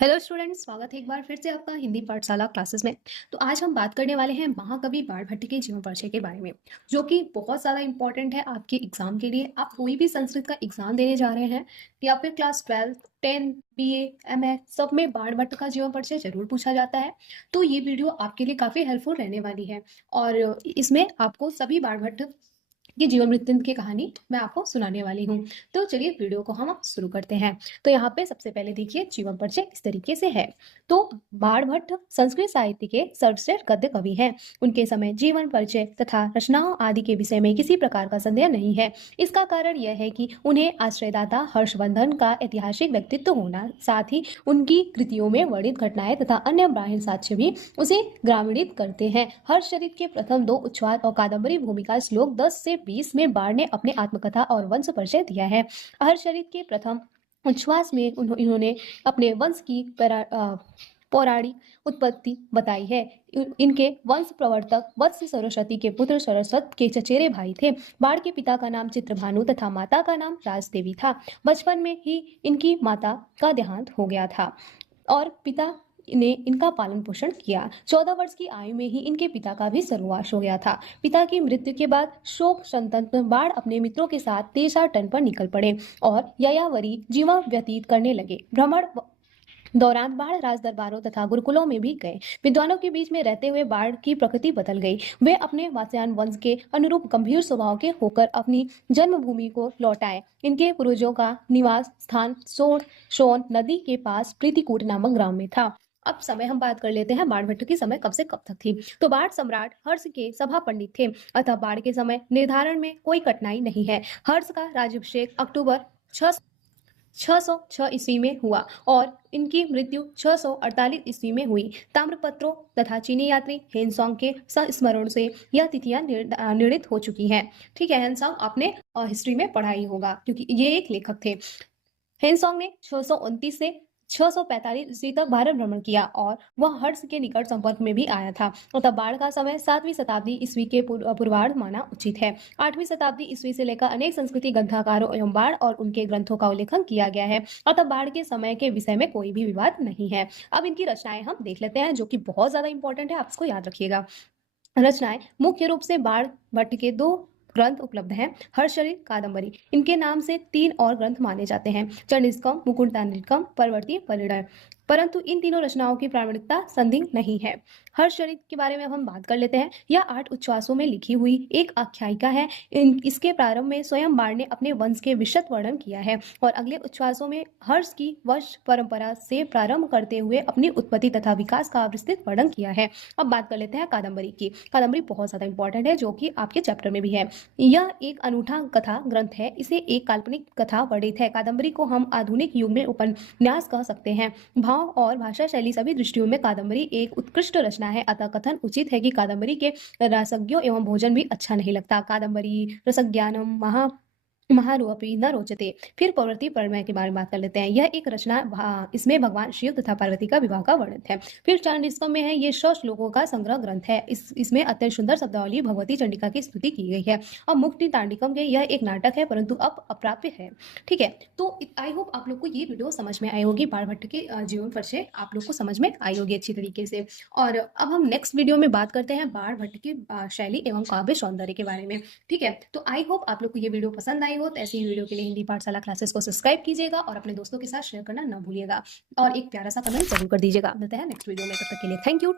Hello students, स्वागत है एक बार फिर से आपका हिंदी पाठशाला क्लासेस में। तो आज हम बात करने वाले हैं महाकवि बाणभट्ट के जीवन परिचय के बारे में, जो कि बहुत ज़्यादा इंपॉर्टेंट है आपके एग्जाम के लिए। आप कोई भी संस्कृत का एग्जाम देने जा रहे हैं या फिर क्लास 12, 10, बीए, एमए, सब में बाणभट्ट का जीवन परिचय जरूर पूछा जाता है। तो ये वीडियो आपके लिए काफ़ी हेल्पफुल रहने वाली है और इसमें आपको सभी बाणभट्ट की जीवन वृत्तांत की कहानी मैं आपको सुनाने वाली हूँ। तो चलिए वीडियो को हम शुरू करते हैं। तो यहाँ पे सबसे पहले देखिए जीवन परिचय इस तरीके से है। तो बाणभट्ट संस्कृत साहित्य के सर्वश्रेष्ठ गद्य कवि हैं। उनके समय जीवन परिचय तथा रचनाओं आदि के विषय में किसी प्रकार का संदेह नहीं है। इसका कारण यह है कि उन्हें आश्रयदाता हर्षवर्धन का ऐतिहासिक व्यक्तित्व होना, साथ ही उनकी कृतियों में वर्णित घटनाएं तथा अन्य बाह्य साक्ष्य भी उसे ग्रामीणित करते हैं। हर्षचरित के प्रथम 2 उच्छ्वास और कादम्बरी भूमिका श्लोक 10 से 20 में बाण ने अपने आत्मकथा और वंश परिचय दिया है। हर्षचरित के प्रथम उच्छ्वास में इन्होंने अपने वंश की पौराणिक उत्पत्ति बताई है। इनके वंश प्रवर्तक वत्स सरस्वती के पुत्र सरस्वत के चचेरे भाई थे। बाण के पिता का नाम चित्रभानु तथा माता का नाम राजदेवी था। बचपन में ही इनकी माता का देहांत हो गया था और पिता ने इनका पालन पोषण किया। 14 वर्ष की आयु में ही इनके पिता का भी सर्वनाश हो गया था। पिता की मृत्यु के बाद शोक संतप्त बाण अपने मित्रों के साथ देशाटन पर निकल पड़े और यायावरी जीवन व्यतीत करने लगे। भ्रमण दौरान बाण राज दरबारों तथा गुरुकुलों में भी गए। विद्वानों के बीच में रहते हुए बाण की प्रकृति बदल गई। वे अपने वात्स्यायन वंश के अनुरूप गंभीर स्वभाव के होकर अपनी जन्मभूमि को लौट आए। इनके पूर्वजों का निवास स्थान सोन नदी के पास प्रीतिकूट नामक ग्राम में था। अब समय हम बात कर लेते हैं बाणभट्ट की समय कब से कब तक थी। तो बाण सम्राट हर्ष के सभा पंडित थे, अतः बाण के समय निर्धारण में कोई कठिनाई नहीं है। हर्ष का राज्याभिषेक अक्टूबर 606 ईस्वी में हुआ और इनकी मृत्यु 648 ईस्वी में हुई। ताम्रपत्रों तथा चीनी यात्री हेनसोंग के संस्मरण से यह तिथियां निर्णित हो चुकी हैं। ठीक है, हेनसोंग आपने हिस्ट्री में पढ़ा ही होगा क्योंकि ये एक लेखक थे। हेनसोंग ने 629 से 645 ईस्वी तक भारत भ्रमण किया और वह हर्ष के निकट संपर्क में भी आया था। तब बाढ़ का समय 7वीं शताब्दी ईस्वी के पूर्वार्ध माना उचित है। 8वीं शताब्दी ईस्वी से लेकर अनेक संस्कृति ग्रंथकारों एवं बाढ़ और उनके ग्रंथों का उल्लेखन किया गया है। अतः बाढ़ के समय के विषय में कोई भी विवाद नहीं है। अब इनकी रचनाएं हम देख लेते हैं, जो कि बहुत ज्यादा इंपॉर्टेंट है, आप इसको याद रखिएगा। रचनाएं मुख्य रूप से बाण भट्ट के 2 ग्रंथ उपलब्ध हैं। हर्षचरित, कादंबरी। इनके नाम से 3 और ग्रंथ माने जाते हैं, चंडिकम, मुकुटानिलकम, परवर्ती परिणय। परंतु इन तीनों रचनाओं की प्रामाणिकता संदिग्ध नहीं है। हर्षचरित के बारे में हम बात कर लेते हैं। यह 8 उच्छ्वासों में लिखी हुई एक आख्यायिका है। इसके प्रारंभ में स्वयं बाण ने अपने वंश के विशद वर्णन किया है और अगले उच्छ्वासों में हर्ष की वंश परंपरा से प्रारंभ करते हुए अपनी उत्पत्ति तथा विकास का विस्तृत वर्णन किया है। अब बात कर लेते हैं कादंबरी की। कादंबरी बहुत ज्यादा इंपॉर्टेंट है, जो कि आपके चैप्टर में भी है। यह एक अनूठा कथा ग्रंथ है। इसे एक काल्पनिक कथा वर्णित है। कादंबरी को हम आधुनिक युग में उपन्यास कह सकते हैं। भाव और भाषा शैली सभी दृष्टियों में कादंबरी एक उत्कृष्ट रचना है। अतः कथन उचित है कि कादंबरी के रसज्ञों एवं भोजन भी अच्छा नहीं लगता। कादंबरी रसज्ञानम महारूपी न रोचते। फिर प्रवृत्ति परिणय के बारे में बात कर लेते हैं। यह एक रचना, इसमें भगवान शिव तथा पार्वती का विवाह का वर्णन है। फिर चंडिकम में है, ये 100 श्लोकों का संग्रह ग्रंथ है। इसमें अत्यंत सुंदर शब्दावली भगवती चंडिका की स्तुति की गई है। अब मुक्ति तांडिकम के यह एक नाटक है, परंतु अब अप्राप्य है। ठीक है, तो आई होप आप लोग को ये वीडियो समझ में आई होगी। बाणभट्ट के जीवन परिचय आप लोग को समझ में आई होगी अच्छी तरीके से। और अब हम नेक्स्ट वीडियो में बात करते हैं बाणभट्ट की शैली एवं काव्य सौंदर्य के बारे में। ठीक है, तो आई होप आप लोग को ये वीडियो पसंद आई हो। तो ऐसी वीडियो के लिए हिंदी पाठशाला क्लासेस को सब्सक्राइब कीजिएगा और अपने दोस्तों के साथ शेयर करना ना भूलिएगा और एक प्यारा सा कमेंट जरूर कर दीजिएगा। मिलते हैं नेक्स्ट वीडियो में, तब तक के लिए थैंक यू।